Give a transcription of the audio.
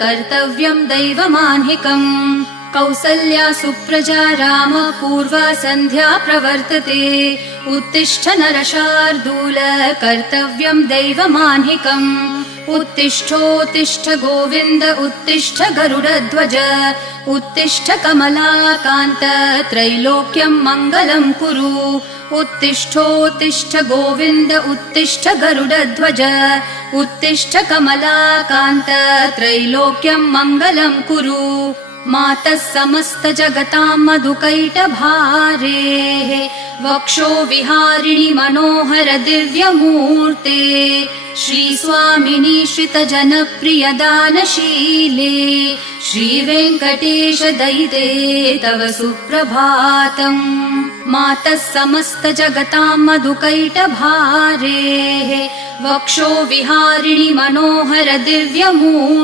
कर्तव्यं दैवमान्हिकम् कौसल्या सुप्रजा राम पूर्वा सन्ध्या प्रवर्तते उत्तिष्ठ नरशार्दूल कर्तव्यं दैवमान्हिकम् उत्तिष्ठोत्तिष्ठ गोविन्द उत्तिष्ठ गरुडध्वज उत्तिष्ठ कमलाकान्त त्रैलोक्यं मङ्गलं कुरु उत्तिष्ठोत्तिष्ठ गोविन्द उत्तिष्ठ गरुडध्वज उत्तिष्ठ कमलाकान्त त्रैलोक्यं मङ्गलं कुरु मातः समस्त जगतां मधुकैटभारेः वक्षो विहारिणि मनोहर दिव्यमूर्ते श्रीस्वामिनि श्रितजनप्रिय दानशीले श्रीवेङ्कटेश दयिते तव सुप्रभातम् मातः समस्त जगतां मधुकैटभारेः वक्षो विहारिणि मनोहर दिव्यमूर्ते